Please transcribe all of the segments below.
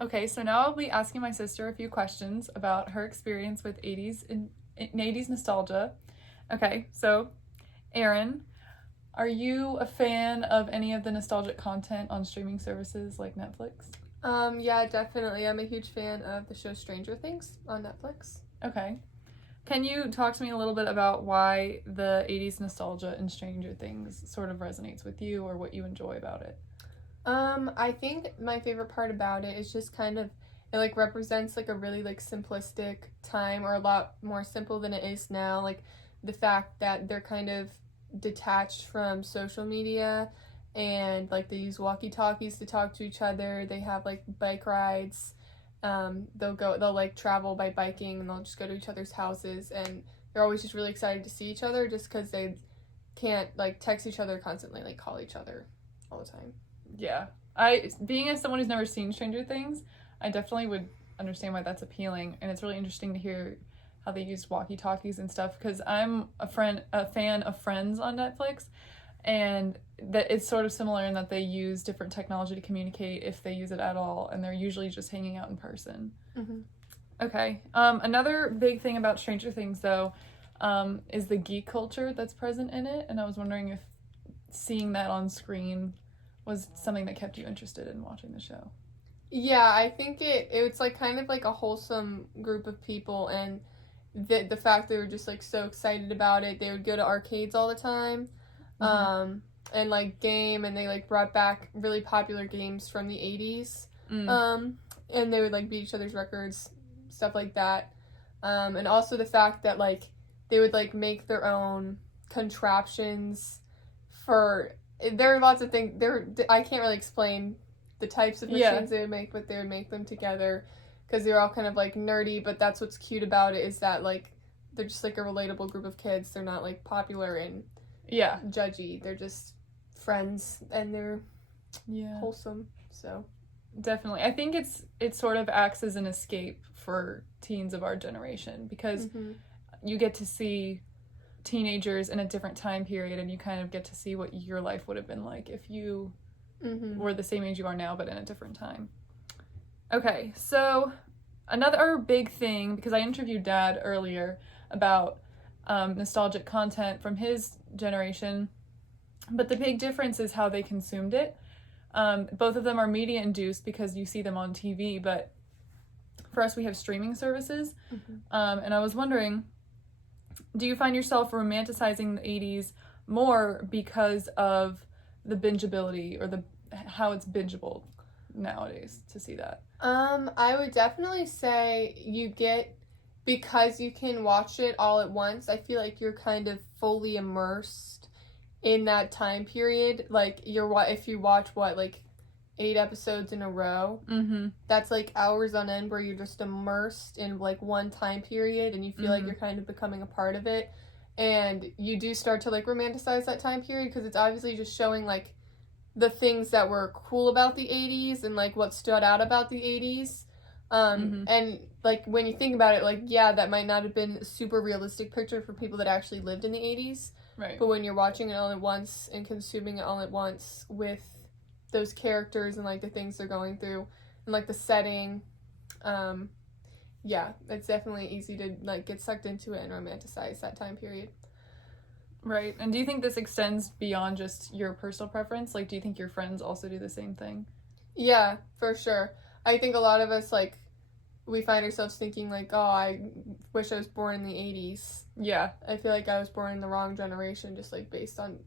Okay, so now I'll be asking my sister a few questions about her experience with 80s nostalgia. Okay, so Erin, are you a fan of any of the nostalgic content on streaming services like Netflix? Yeah, definitely. I'm a huge fan of the show Stranger Things on Netflix. Okay. Can you talk to me a little bit about why the 80s nostalgia in Stranger Things sort of resonates with you or what you enjoy about it? I think my favorite part about it is just kind of it like represents like a really like simplistic time or a lot more simple than it is now. Like the fact that they're kind of detached from social media and like they use walkie-talkies to talk to each other. They have like bike rides. They'll like travel by biking and they'll just go to each other's houses and they're always just really excited to see each other just because they can't like text each other constantly, like call each other all the time. Yeah. Being as someone who's never seen Stranger Things, I definitely would understand why that's appealing, and it's really interesting to hear how they use walkie-talkies and stuff because I'm a fan of Friends on Netflix, and that it's sort of similar in that they use different technology to communicate if they use it at all, and they're usually just hanging out in person. Mm-hmm. Okay. Another big thing about Stranger Things, though, is the geek culture that's present in it, and I was wondering if seeing that on screen was something that kept you interested in watching the show. Yeah, I think it's like kind of like a wholesome group of people and the fact they were just like so excited about it. They would go to arcades all the time. Mm-hmm. And like game and they like brought back really popular games from the 80s. Mm. And they would like beat each other's records, stuff like that. And also the fact that like they would like make their own contraptions for there are lots of things there I can't really explain the types of machines they would make, but they would make them together because they're all kind of like nerdy, but that's what's cute about it is that like they're just like a relatable group of kids. They're not like popular and judgy. They're just friends and they're wholesome. So definitely. I think it sort of acts as an escape for teens of our generation because you get to see teenagers in a different time period and you kind of get to see what your life would have been like if you were the same age you are now but in a different time. Okay, so another big thing, because I interviewed Dad earlier about nostalgic content from his generation, but the big difference is how they consumed it. Both of them are media induced because you see them on TV, but for us we have streaming services. And I was wondering, do you find yourself romanticizing the 80s more because of the bingeability or how it's bingeable nowadays to see that? I would definitely say because you can watch it all at once, I feel like you're kind of fully immersed in that time period. Like if you watch like 8 episodes in a row, that's like hours on end where you're just immersed in like one time period and you feel like you're kind of becoming a part of it, and you do start to like romanticize that time period because it's obviously just showing like the things that were cool about the 80s and like what stood out about the 80s. And like when you think about it, like yeah, that might not have been a super realistic picture for people that actually lived in the 80s, right? But when you're watching it all at once and consuming it all at once with those characters and like the things they're going through and like the setting, yeah, it's definitely easy to like get sucked into it and romanticize that time period. Right. And do you think this extends beyond just your personal preference? Like, do you think your friends also do the same thing? Yeah, for sure. I think a lot of us, like, we find ourselves thinking, like, oh, I wish I was born in the 80s. Yeah. I feel like I was born in the wrong generation, just, like, based on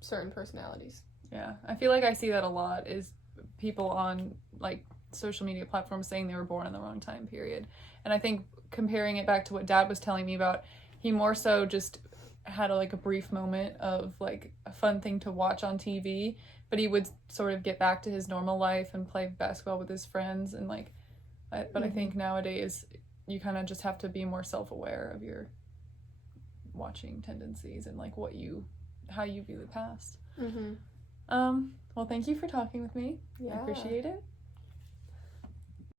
certain personalities. Yeah. I feel like I see that a lot is people on, like, social media platforms saying they were born in the wrong time period. And I think comparing it back to what Dad was telling me about, he more so just had a brief moment of like a fun thing to watch on TV, but he would sort of get back to his normal life and play basketball with his friends and but I think nowadays you kind of just have to be more self-aware of your watching tendencies and like how you view the past. Well, thank you for talking with me. Yeah. I appreciate it.